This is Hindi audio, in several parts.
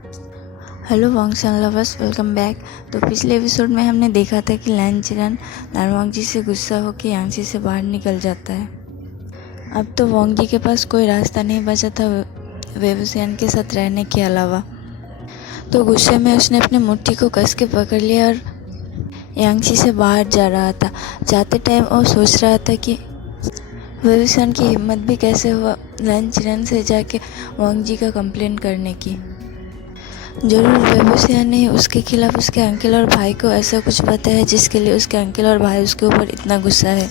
हेलो वॉन्गसन लवर्स, वेलकम बैक। तो पिछले एपिसोड में हमने देखा था कि लैन चिरन नारवांगजी से गुस्सा होकर यांगची से बाहर निकल जाता है। अब तो वांगजी के पास कोई रास्ता नहीं बचा था वेवुसियान के साथ रहने के अलावा। तो गुस्से में उसने अपनी मुट्ठी को कस के पकड़ लिया और यांगची से बाहर जा रहा था। जाते टाइम वो सोच रहा था कि वेवुसियान की हिम्मत भी कैसे हुआ लैन चिरन से जाके वांगजी का कंप्लेन करने की। जरूर वेवुसियान ने उसके खिलाफ उसके अंकल और भाई को ऐसा कुछ बताया जिसके लिए उसके अंकल और भाई उसके ऊपर इतना गुस्सा है।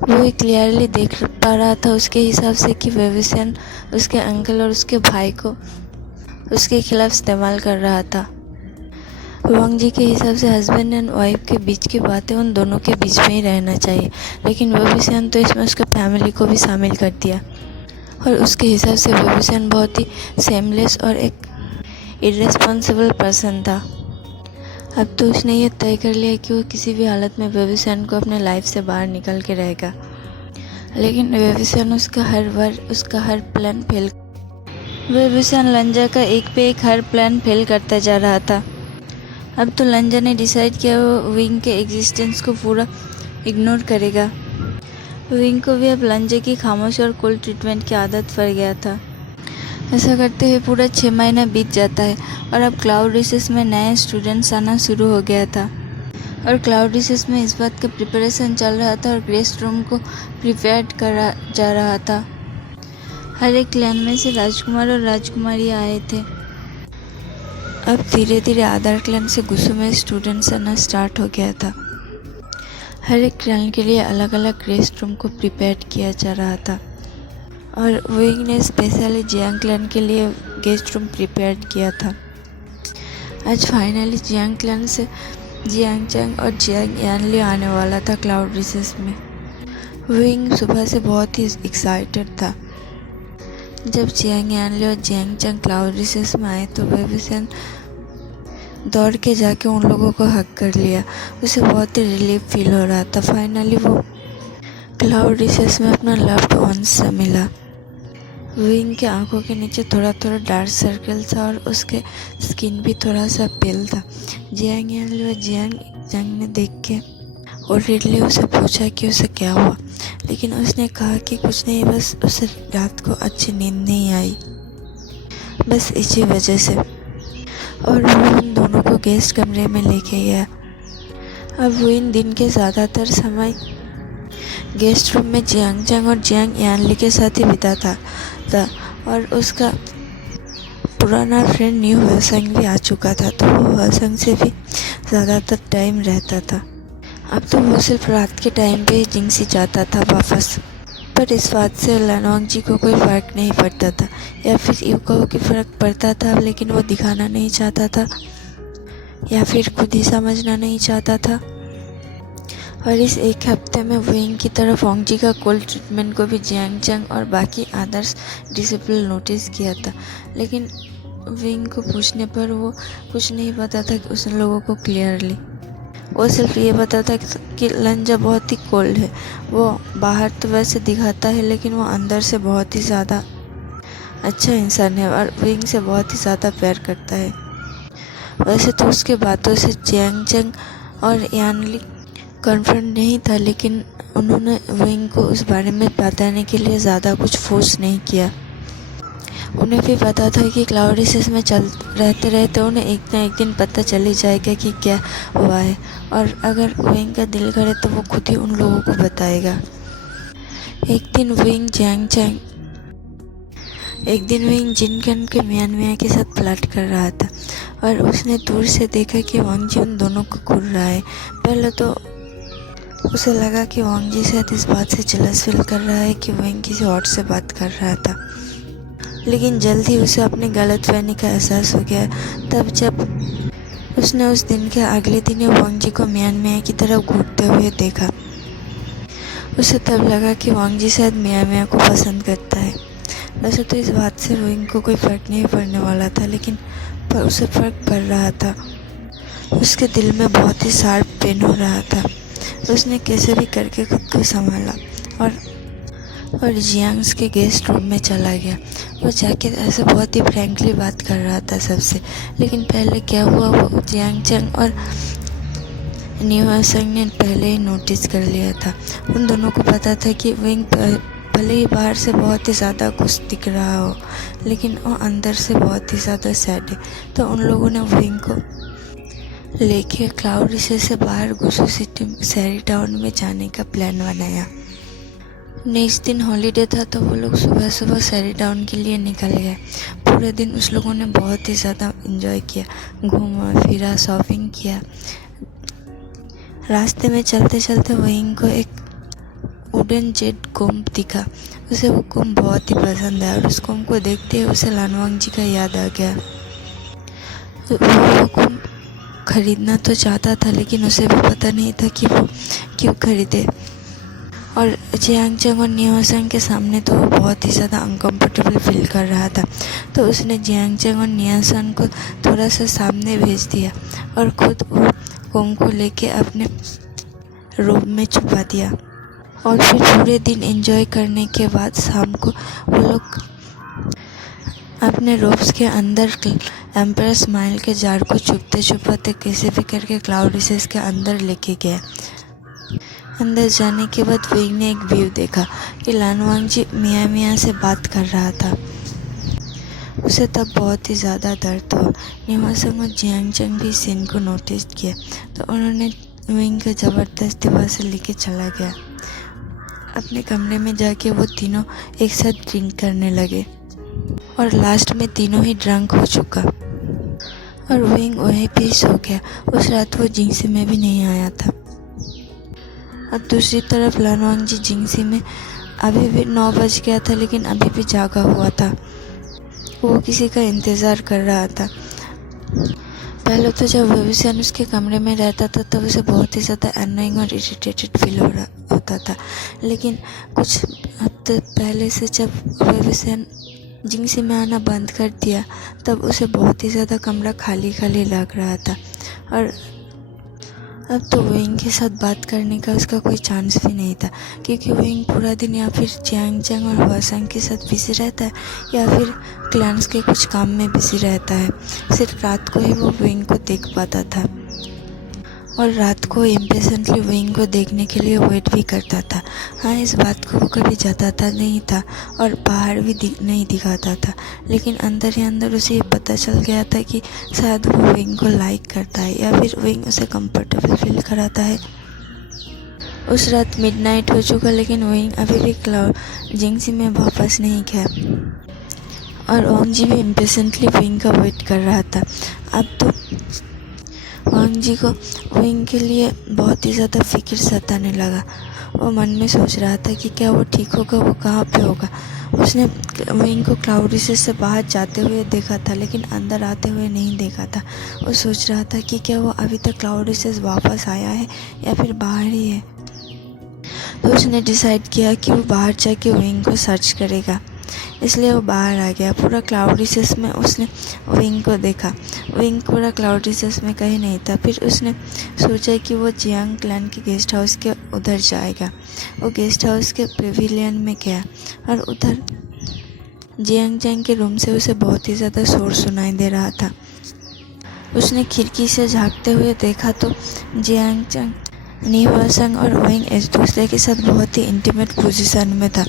वो क्लियरली देख पा रहा था उसके हिसाब से कि वेवुसियान उसके अंकल और उसके भाई को उसके खिलाफ इस्तेमाल कर रहा था। वांगजी के हिसाब से हस्बैंड एंड वाइफ के बीच की बातें उन दोनों के बीच में ही रहना चाहिए, लेकिन वेवुसियान तो इसमें उसके फैमिली को भी शामिल कर दिया और उसके हिसाब से वेवुसियान बहुत ही सेमलेस और एक इर्रेस्पॉन्सिबल पर्सन था। अब तो उसने ये तय कर लिया कि वो किसी भी हालत में वेवुसियान को अपने लाइफ से बाहर निकल के रहेगा, लेकिन वेवुसियान उसका हर प्लान फेल वेवुसियान लंजा का एक पे एक हर प्लान फेल करता जा रहा था। अब तो लंजा ने डिसाइड किया वो विंग के एग्जिस्टेंस को पूरा इग्नोर करेगा। विंग को भी अब लंजा की खामोश और कोल्ड ट्रीटमेंट की आदत पड़ गया था। ऐसा करते हुए पूरा 6 महीना बीत जाता है और अब क्लाउड रिसेस में नए स्टूडेंट्स आना शुरू हो गया था और क्लाउड रिसेस में इस बात का प्रिपरेशन चल रहा था और गेस्ट रूम को प्रिपेयर करा जा रहा था। हर एक क्लैन में से राजकुमार और राजकुमारी आए थे। अब धीरे धीरे अदर क्लैन से गुस्सों में स्टूडेंट्स आना स्टार्ट हो गया था। हर एक क्लैन के लिए अलग अलग गेस्ट रूम को प्रिपेयर किया जा रहा था और विंग ने स्पेशली जियांग क्लैन के लिए गेस्ट रूम प्रिपेयर किया था। आज फाइनली जियांग क्लैन से जियांग चैंग और जियांग यानली आने वाला था क्लाउड रिसेस में। विंग सुबह से बहुत ही एक्साइटेड था। जब जियांग यानली और जियांग चैंग क्लाउड रिसेस में आए तो वेवुसियान दौड़ के जाके उन लोगों को हक कर लिया। उसे बहुत ही रिलीफ फील हो रहा था। फाइनली वो क्लाउड रिसेस में अपना लव्ड वंस से मिला। विंग के आंखों के नीचे थोड़ा थोड़ा डार्क सर्कल था और उसके स्किन भी थोड़ा सा पेल था। जियांग यानली और जियांग चैंग ने देख के ओरिडली उसे पूछा कि उसे क्या हुआ, लेकिन उसने कहा कि कुछ नहीं, बस उसे रात को अच्छी नींद नहीं आई, बस इसी वजह से। और वो उन दोनों को गेस्ट कमरे में लेके गया। अब विंग दिन के ज़्यादातर समय गेस्ट रूम में जियांग चैंग और जियांग यानली के साथ ही बिताता था और उसका पुराना फ्रेंड न्यू हलसंग भी आ चुका था, तो वो हलसंग से भी ज़्यादातर टाइम रहता था। अब तो वो सिर्फ रात के टाइम पे ही जिंगसी जाता था वापस। पर इस बात से लैनवांगजी को कोई फ़र्क नहीं पड़ता था, या फिर यूँ कहो कि फ़र्क पड़ता था लेकिन वो दिखाना नहीं चाहता था या फिर खुद ही समझना नहीं चाहता था। और इस एक हफ्ते में विंग की तरफ वांगजी का कोल्ड ट्रीटमेंट को भी जियांग चैंग और बाकी अदर्स डिसिप्लिन नोटिस किया था, लेकिन विंग को पूछने पर वो कुछ नहीं पता था कि उस लोगों को क्लियरली। वो सिर्फ ये पता था कि लंजा बहुत ही कोल्ड है। वो बाहर तो वैसे दिखाता है लेकिन वो अंदर से बहुत ही ज़्यादा अच्छा इंसान है और विंग से बहुत ही ज़्यादा प्यार करता है। वैसे तो उसके बातों से जियांग चैंग और यानली कॉन्फिडेंट नहीं था, लेकिन उन्होंने विंग को उस बारे में बताने के लिए ज़्यादा कुछ फोर्स नहीं किया। उन्हें भी पता था कि क्लाउड रिसेस में रहते रहते उन्हें एक ना एक दिन पता चल ही जाएगा कि क्या हुआ है, और अगर विंग का दिल करे तो वो खुद ही उन लोगों को बताएगा। एक दिन विंग जिनकन के मियाँ के साथ फ्लर्ट कर रहा था और उसने दूर से देखा कि वांगजी उन दोनों को घूर रहा है। पहले तो उसे लगा कि वांगजी शायद इस बात से जेलस फील कर रहा है कि विंग किसी और से बात कर रहा था, लेकिन जल्द ही उसे अपनी गलतफहमी का एहसास हो गया। तब जब उसने उस दिन के अगले दिन वांगजी को मियाँ की तरफ घूरते हुए देखा, उसे तब लगा कि वांगजी शायद मियाँ को पसंद करता है। वैसे तो इस बात से विंग को कोई फ़र्क नहीं पड़ने वाला था, लेकिन पर उसे फ़र्क पड़ रहा था। उसके दिल में बहुत ही शार्प पेन हो रहा था। उसने कैसे भी करके खुद को संभाला और और जियांग्स के गेस्ट रूम में चला गया। वो जाके ऐसे बहुत ही फ्रैंकली बात कर रहा था सबसे। लेकिन पहले क्या हुआ, वो जियांग चंग और न्यूहासंग ने पहले ही नोटिस कर लिया था। उन दोनों को पता था कि विंग भले ही बाहर से बहुत ही ज़्यादा खुश दिख रहा हो, लेकिन वो अंदर से बहुत ही ज़्यादा सैड है। तो उन लोगों ने विंग को लेके क्लाउड रिसेस से बाहर गुसू सिटी सैरी टाउन में जाने का प्लान बनाया। नेक्स्ट दिन हॉलीडे था, तो वो लोग सुबह सुबह सैरी टाउन के लिए निकल गए। पूरे दिन उस लोगों ने बहुत ही ज़्यादा एंजॉय किया, घूमा फिरा, शॉपिंग किया। रास्ते में चलते चलते विंग को एक वुडन जेट कोम्ब दिखा। उसे वो कोम्ब बहुत ही पसंद है और उस कोम्ब को देखते ही उसे लानवांग जी का याद आ गया। वो कोम्ब खरीदना तो चाहता था, लेकिन उसे भी पता नहीं था कि वो क्यों खरीदे। और जियांग चंग और न्यूहासंग के सामने तो वो बहुत ही ज़्यादा अनकम्फर्टेबल फील कर रहा था। तो उसने जियांग चंग और न्यूहासंग को थोड़ा सा सामने भेज दिया और खुद वो कोम्ब को लेके अपने रूम में छुपा दिया। और फिर पूरे दिन एंजॉय करने के बाद शाम को वो लोग अपने रोब्स के अंदर एम्पर स्माइल के जार को छुपते छुपाते किसी भी करके क्लाउड रिसेस के अंदर लेके गए। अंदर जाने के बाद विंग ने एक व्यू देखा कि लानवांग जी मियाँ मियाँ से बात कर रहा था। उसे तब बहुत ही ज़्यादा दर्द हुआ। न्यूहासंग और जियांग चंग भी सीन को नोटिस किया, तो उन्होंने विंग को ज़बरदस्ती वहाँ से लेके चला गया। अपने कमरे में जाके वो तीनों एक साथ ड्रिंक करने लगे और लास्ट में तीनों ही ड्रंक हो चुका और विंग वहीं पे सो गया। उस रात वो जिंगसी में भी नहीं आया था। और दूसरी तरफ लानवांग जी जिंगसी में अभी भी 9 बज गया था, लेकिन अभी भी जागा हुआ था। वो किसी का इंतज़ार कर रहा था। पहले तो जब वेविसन उसके कमरे में रहता था तब उसे बहुत ही ज़्यादा एनोइंग और इरिटेटेड फील होता था, लेकिन कुछ हफ्ते पहले से जब वेविसन जिंगसी में आना बंद कर दिया तब उसे बहुत ही ज़्यादा कमरा खाली खाली लग रहा था। और अब तो विंग के साथ बात करने का उसका कोई चांस भी नहीं था, क्योंकि विंग पूरा दिन या फिर जियांग चंग और हुआसंग के साथ बिजी रहता है या फिर क्लान्स के कुछ काम में बिजी रहता है। सिर्फ रात को ही वो विंग को देख पाता था और रात को इम्पेशेंटली विंग को देखने के लिए वेट भी करता था। हाँ, इस बात को वो कभी जताता नहीं था और बाहर भी नहीं दिखाता था, लेकिन अंदर ही अंदर उसे ये पता चल गया था कि शायद वो विंग को लाइक करता है या फिर विंग उसे कंफर्टेबल फील कराता है। उस रात मिडनाइट हो चुका, लेकिन विंग अभी भी क्लाउड जिंगसी में वापस नहीं गया और वांग जी भी इम्पेशेंटली विंग का वेट कर रहा था। अब तो वांग जी को विंग के लिए बहुत ही ज़्यादा फिक्र सताने लगा। वो मन में सोच रहा था कि क्या वो ठीक होगा, वो कहाँ पे होगा। उसने विंग को क्लाउड रिसेस से बाहर जाते हुए देखा था, लेकिन अंदर आते हुए नहीं देखा था। वो सोच रहा था कि क्या वो अभी तक क्लाउड रिसेस वापस आया है या फिर बाहर ही है। तो उसने डिसाइड किया कि वो बाहर जाके विंग को सर्च करेगा, इसलिए वो बाहर आ गया। पूरा क्लाउड रिसेस में उसने विंग को देखा। विंग पूरा क्लाउड रिसेस में कहीं नहीं था। फिर उसने सोचा कि वो जियांग क्लैन के गेस्ट हाउस के उधर जाएगा। वो गेस्ट हाउस के पेविलियन में गया और उधर जियांग चंग के रूम से उसे बहुत ही ज़्यादा शोर सुनाई दे रहा था। उसने खिड़की से झांकते हुए देखा तो जियांग चंग, न्यूहासंग और विंग एक दूसरे के साथ बहुत ही इंटीमेट पोजीशन में था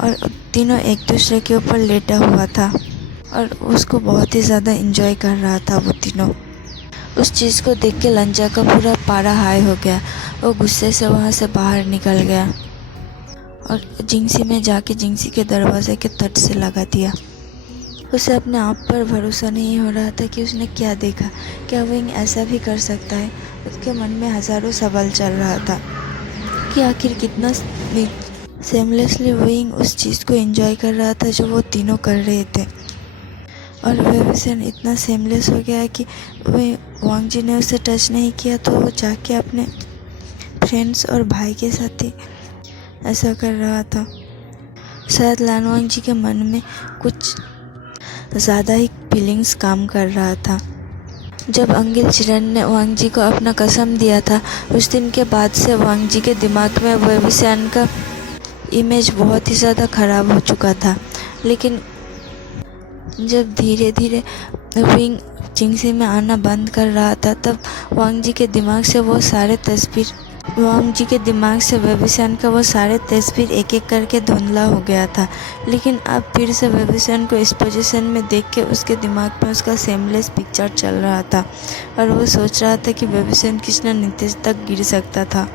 और तीनों एक दूसरे के ऊपर लेटा हुआ था और उसको बहुत ही ज़्यादा एंजॉय कर रहा था। वो तीनों उस चीज़ को देख के लंजा का पूरा पारा हाई हो गया। वो गुस्से से वहाँ से बाहर निकल गया और जिंगसी में जाके जिंगसी के दरवाजे के तट से लगा दिया। उसे अपने आप पर भरोसा नहीं हो रहा था कि उसने क्या देखा। क्या विंग ऐसा भी कर सकता है? उसके मन में हज़ारों सवाल चल रहा था कि आखिर कितना सेमलेसली विंग उस चीज़ को एंजॉय कर रहा था जो वो तीनों कर रहे थे। और वेविसन इतना सेमलेस हो गया कि वांग जी ने उसे टच नहीं किया, तो वो जाके अपने फ्रेंड्स और भाई के साथ ही ऐसा कर रहा था। शायद लानवांग जी के मन में कुछ ज़्यादा ही फीलिंग्स काम कर रहा था। जब अंकिल चिरन ने वांग जी को अपना कसम दिया था, उस दिन के बाद से वांग जी के दिमाग में वेविसन का इमेज बहुत ही ज़्यादा ख़राब हो चुका था। लेकिन जब धीरे धीरे विंग चिंगसी में आना बंद कर रहा था, तब वांग जी के दिमाग से वेबीसेन का वो सारे तस्वीर एक एक करके धुंधला हो गया था। लेकिन अब फिर से वेबीसेन को इस पोजीशन में देख के उसके दिमाग में उसका सेमलेस पिक्चर चल रहा था और वो सोच रहा था कि वेबीसेन किस नितेश तक गिर सकता था।